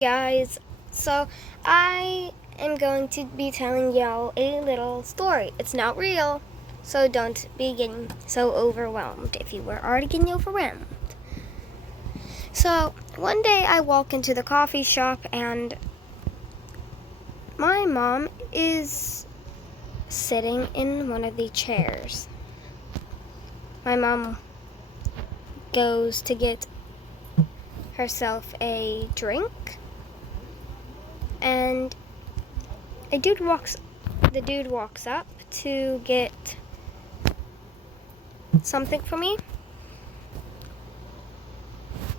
Guys, so I am going to be telling y'all a little story. It's not real, so don't be getting so overwhelmed if you were already getting overwhelmed. So, one day I walk into the coffee shop and my mom is sitting in one of the chairs. My mom goes to get herself a drink and the dude walks up to get something for me,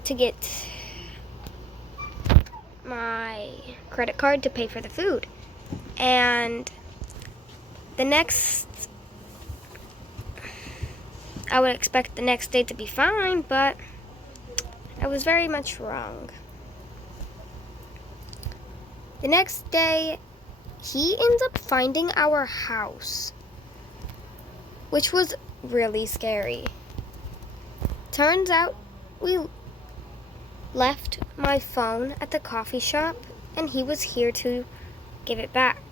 to get my credit card to pay for the food. And I would expect the next day to be fine, but I was very much wrong. The next day, he ends up finding our house, which was really scary. Turns out we left my phone at the coffee shop and he was here to give it back.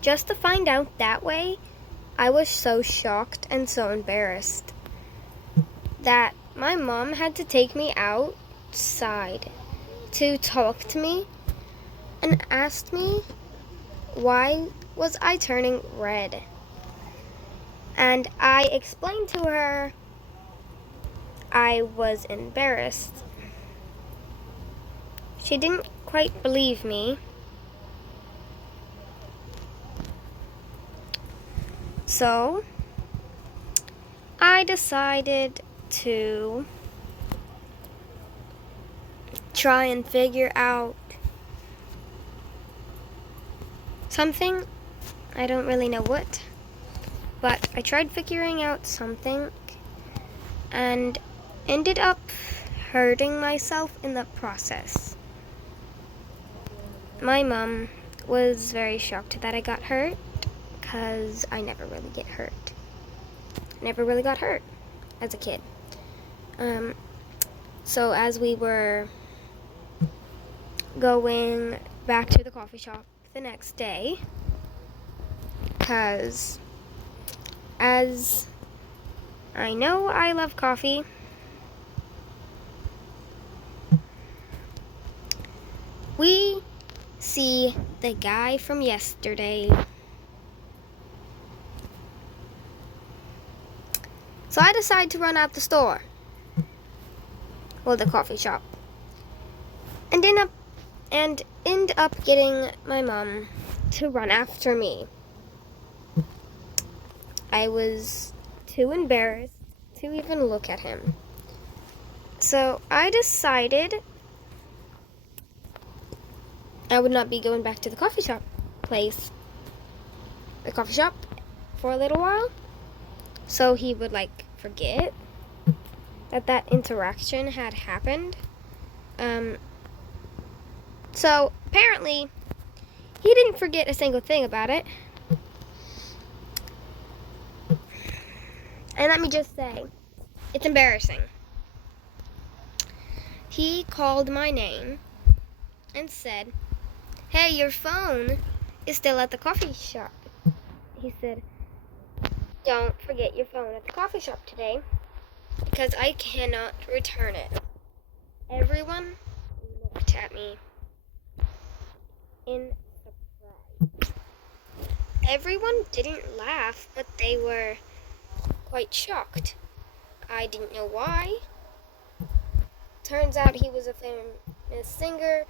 Just to find out that way, I was so shocked and so embarrassed that my mom had to take me outside to talk to me and asked me why was I turning red. And I explained to her I was embarrassed. She didn't quite believe me. So I decided to try and figure out something. I don't really know what, but I tried figuring out something and ended up hurting myself in the process. My mom was very shocked that I got hurt because I never really get hurt. Never really got hurt as a kid. So as we were going back to the coffee shop the next day, because as I know I love coffee, we see the guy from yesterday. So I decide to run out the store, well, the coffee shop, and end up getting my mom to run after me. I was too embarrassed to even look at him. So I decided I would not be going back to the coffee shop for a little while. So he would forget that interaction had happened. So apparently he didn't forget a single thing about it. And let me just say, it's embarrassing. He called my name and said, "Hey, your phone is still at the coffee shop." He said, "Don't forget your phone at the coffee shop today because I cannot return it." Everyone looked at me in surprise. Everyone didn't laugh, but they were quite shocked. I didn't know why. Turns out he was a famous singer,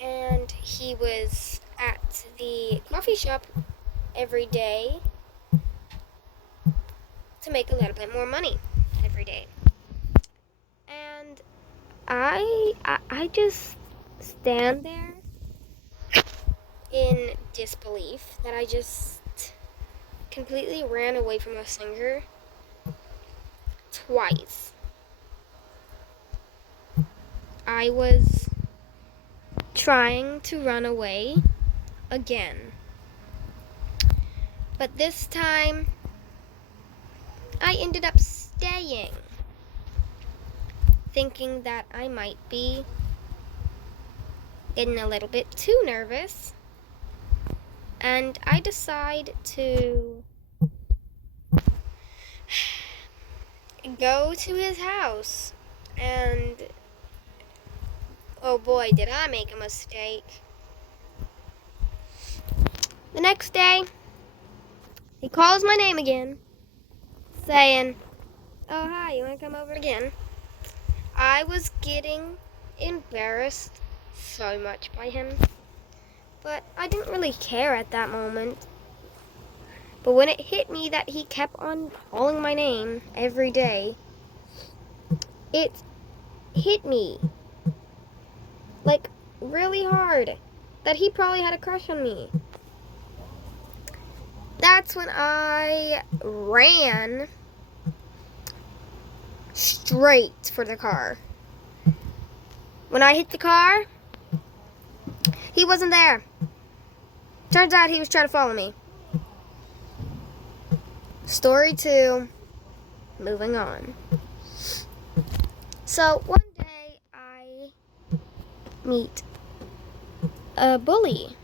and he was at the coffee shop every day to make a little bit more money every day. And I just stand there in disbelief that I just completely ran away from a singer twice. I was trying to run away again. But this time I ended up staying. thinking that I might be getting a little bit too nervous, and I decide to go to his house. And oh boy, did I make a mistake. The next day, he calls my name again, saying, "Oh, hi, you want to come over again?" I was getting embarrassed so much by him, but I didn't really care at that moment. But when it hit me that he kept on calling my name every day, it hit me like really hard that he probably had a crush on me. That's when I ran straight for the car. When I hit the car, he wasn't there. Turns out he was trying to follow me. Story 2, moving on. So one day I meet a bully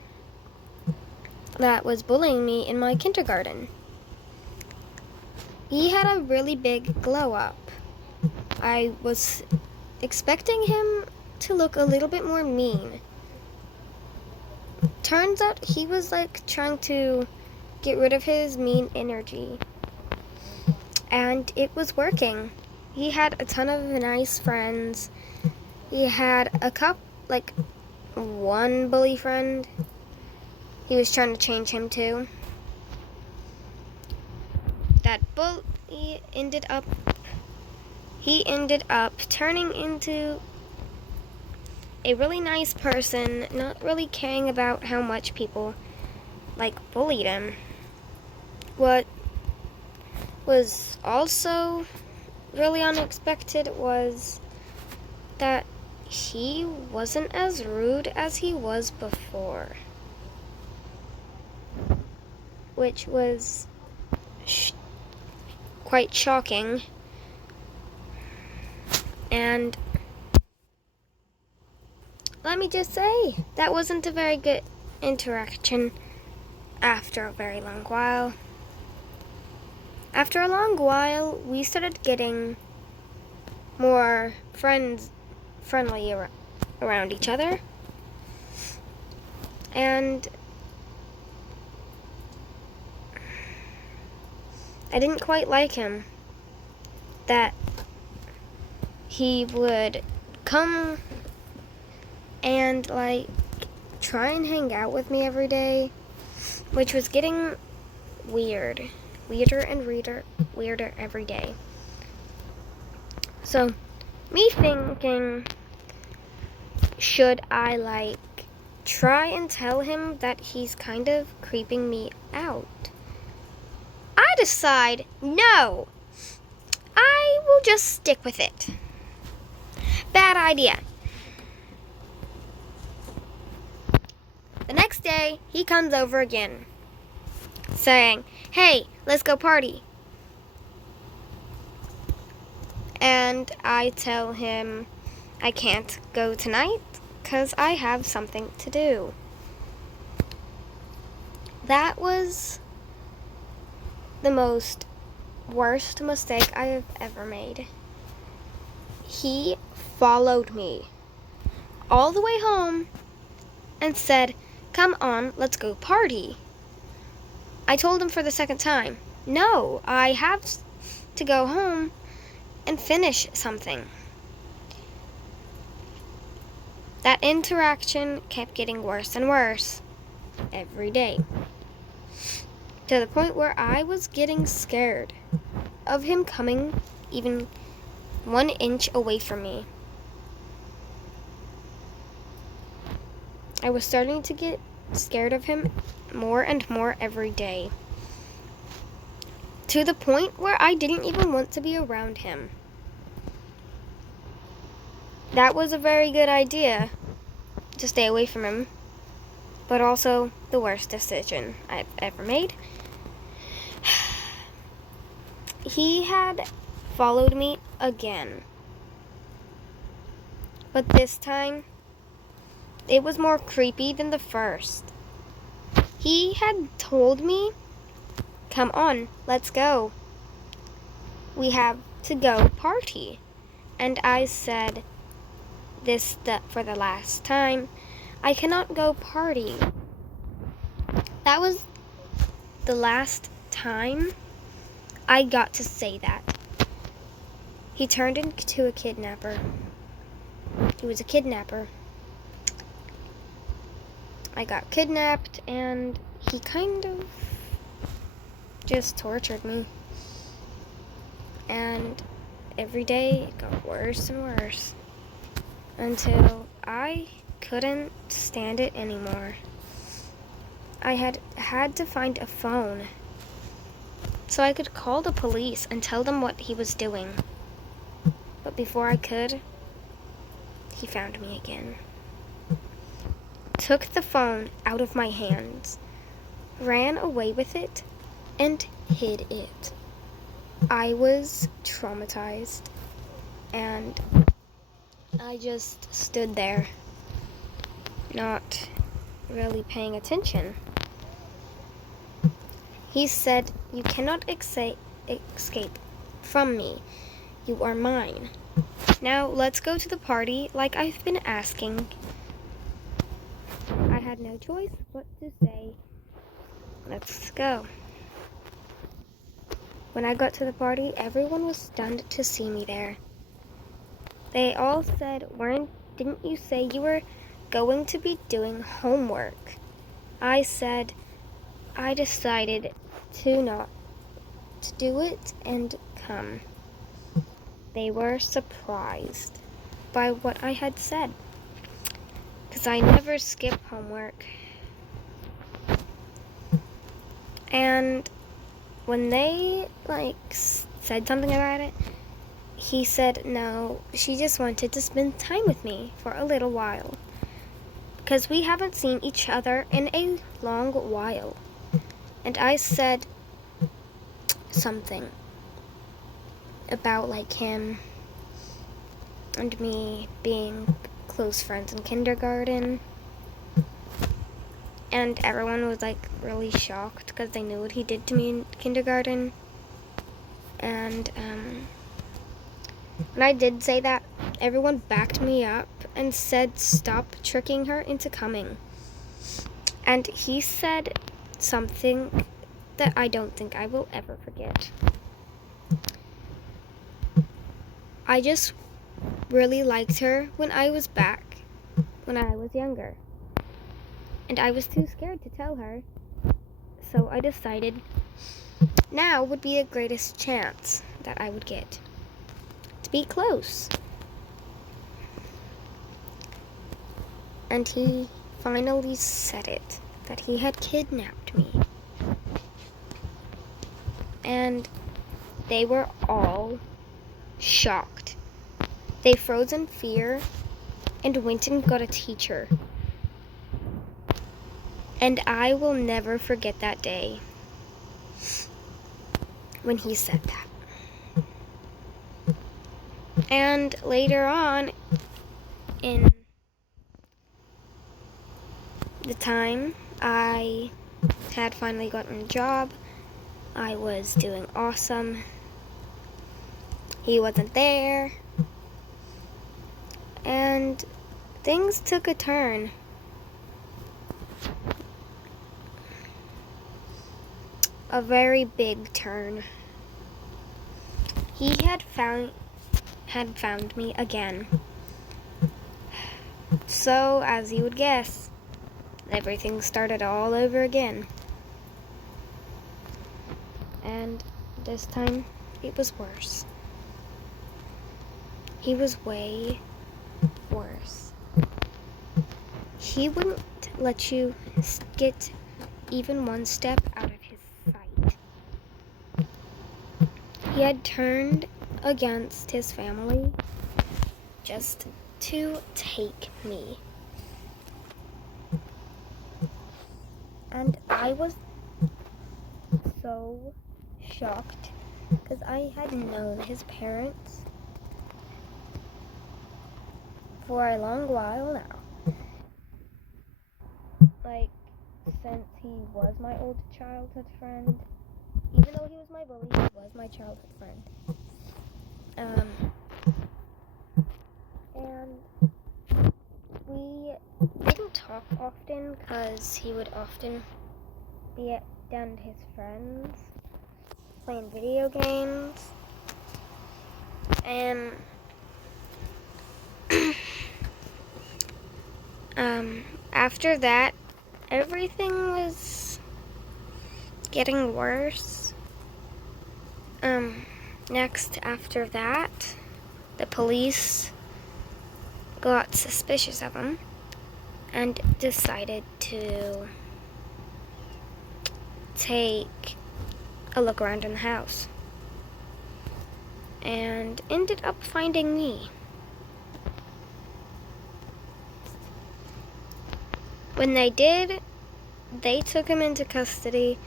that was bullying me in my kindergarten. He had a really big glow up. I was expecting him to look a little bit more mean. Turns out he was like trying to get rid of his mean energy. And it was working. He had a ton of nice friends. He had one bully friend. He was trying to change him too. That bully ended up turning into a really nice person, not really caring about how much people bullied him. What was also really unexpected was that he wasn't as rude as he was before, which was quite shocking. And let me just say, that wasn't a very good interaction after a very long while. After a long while, we started getting more friendly around each other. And I didn't quite like him. That he would come and try and hang out with me every day, which was getting weirder and weirder every day. So, me thinking, should I try and tell him that he's kind of creeping me out? I decide, no, I will just stick with it. Bad idea. The next day, he comes over again, saying, "Hey, let's go party." And I tell him I can't go tonight because I have something to do. That was the worst mistake I have ever made. He followed me all the way home and said, "Come on, let's go party." I told him for the second time, "No, I have to go home and finish something." That interaction kept getting worse and worse every day, to the point where I was getting scared of him coming even 1 inch away from me. I was starting to get scared of him more and more every day, to the point where I didn't even want to be around him. That was a very good idea, to stay away from him, but also the worst decision I've ever made. He had followed me again. But this time, it was more creepy than the first. He had told me, "Come on, let's go. We have to go party." And I said, for the last time, "I cannot go party." That was the last time I got to say that. He turned into a kidnapper. He was a kidnapper. I got kidnapped and he kind of just tortured me. And every day it got worse and worse until I couldn't stand it anymore. I had to find a phone so I could call the police and tell them what he was doing. But before I could, he found me again. Took the phone out of my hands, ran away with it, and hid it. I was traumatized, and I just stood there, not really paying attention. He said, "You cannot escape from me. You are mine. Now let's go to the party like I've been asking." I had no choice but to say, "Let's go." When I got to the party, everyone was stunned to see me there. They all said, "Didn't you say you were going to be doing homework?" I said, I decided to not to do it and come. They were surprised by what I had said, because I never skip homework. And when they said something about it, he said no, she just wanted to spend time with me for a little while, because we haven't seen each other in a long while. And I said something about him and me being close friends in kindergarten. And everyone was really shocked because they knew what he did to me in kindergarten. And when I did say that, everyone backed me up and said, "Stop tricking her into coming." And he said something that I don't think I will ever forget. I just really liked her when I was younger. And I was too scared to tell her. So I decided now would be the greatest chance that I would get to be close. And he finally said it, that he had kidnapped me. And they were all shocked. They froze in fear and went and got a teacher. And I will never forget that day when he said that. And later on, in the time I had finally gotten a job, I was doing awesome. He wasn't there. And things took a turn. A very big turn. He had found me again. So, as you would guess, everything started all over again. And this time, it was worse. He was way worse. He wouldn't let you get even one step out of his sight. He had turned against his family just to take me. And I was so shocked because I had known his parents for a long while now. Like, since he was my old childhood friend, even though he was my bully, he was my childhood friend. And we didn't talk often because he would often be down with his friends, playing video games. And after that, everything was getting worse. Next, after that, the police got suspicious of him and decided to take a look around in the house and ended up finding me. When they did, they took him into custody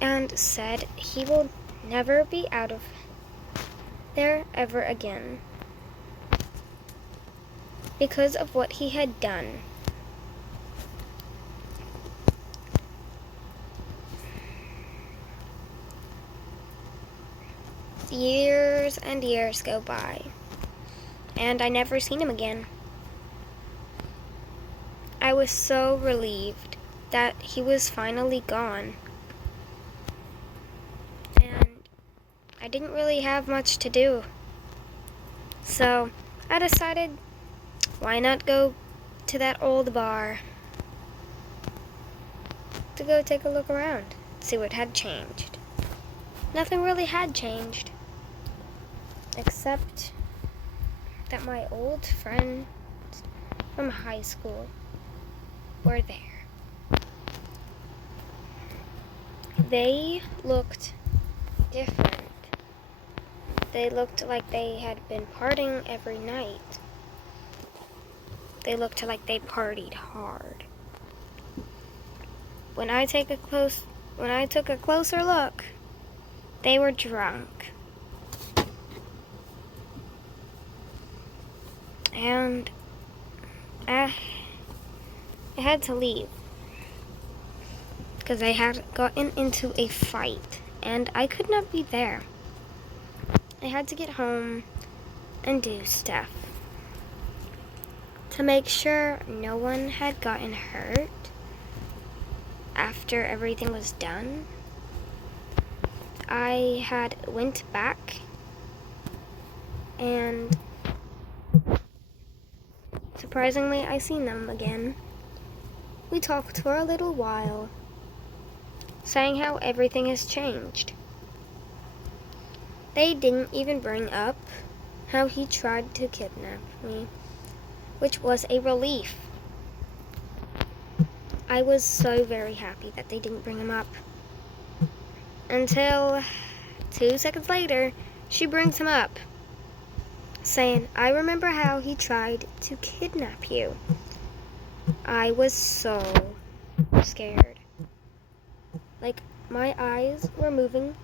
and said he will never be out of there ever again because of what he had done. Years and years go by, and I never seen him again. I was so relieved that he was finally gone. And I didn't really have much to do. So I decided, why not go to that old bar to go take a look around, see what had changed. Nothing really had changed, except that my old friends from high school were there. They looked different. They looked like they had been partying every night. They looked like they partied hard. When I took a closer look, they were drunk. And I had to leave because I had gotten into a fight and I could not be there. I had to get home and do stuff to make sure no one had gotten hurt after everything was done. I had went back and surprisingly I seen them again. We talked for a little while, saying how everything has changed. They didn't even bring up how he tried to kidnap me, which was a relief. I was so very happy that they didn't bring him up. Until 2 seconds later, she brings him up, saying, I remember how he tried to kidnap you. I was so scared. Like, my eyes were moving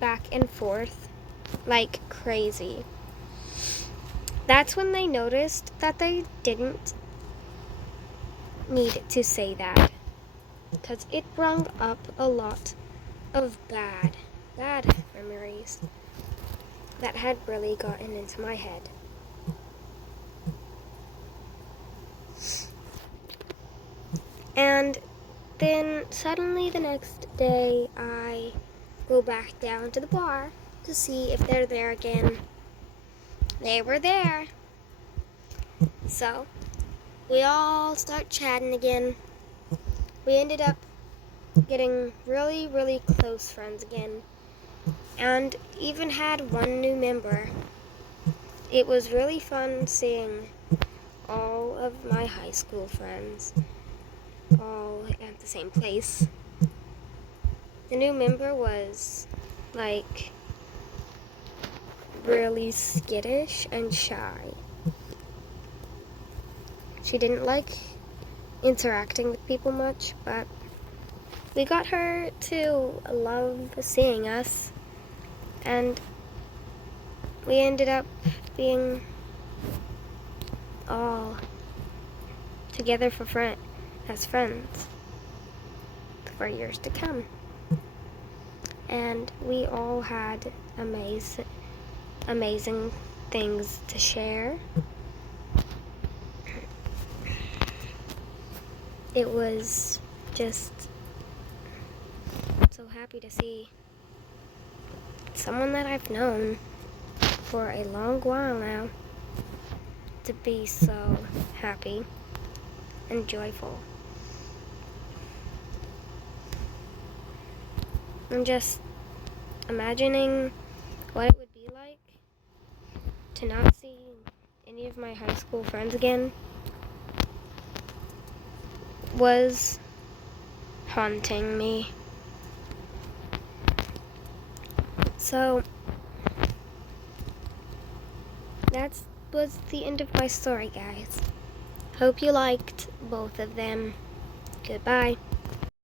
back and forth like crazy. That's when they noticed that they didn't need to say that, because it brought up a lot of bad memories that had really gotten into my head. And then suddenly the next day I go back down to the bar to see if they're there again. They were there. So we all start chatting again. We ended up getting really, really close friends again, and even had one new member. It was really fun seeing all of my high school friends all at the same place. The new member was like really skittish and shy. She didn't like interacting with people much, but we got her to love seeing us, and we ended up being all together as friends for years to come. And we all had amazing things to share. It was just so happy to see someone that I've known for a long while now to be so happy and joyful. I'm just imagining what it would be like to not see any of my high school friends again was haunting me. So that was the end of my story, guys. Hope you liked both of them. Goodbye.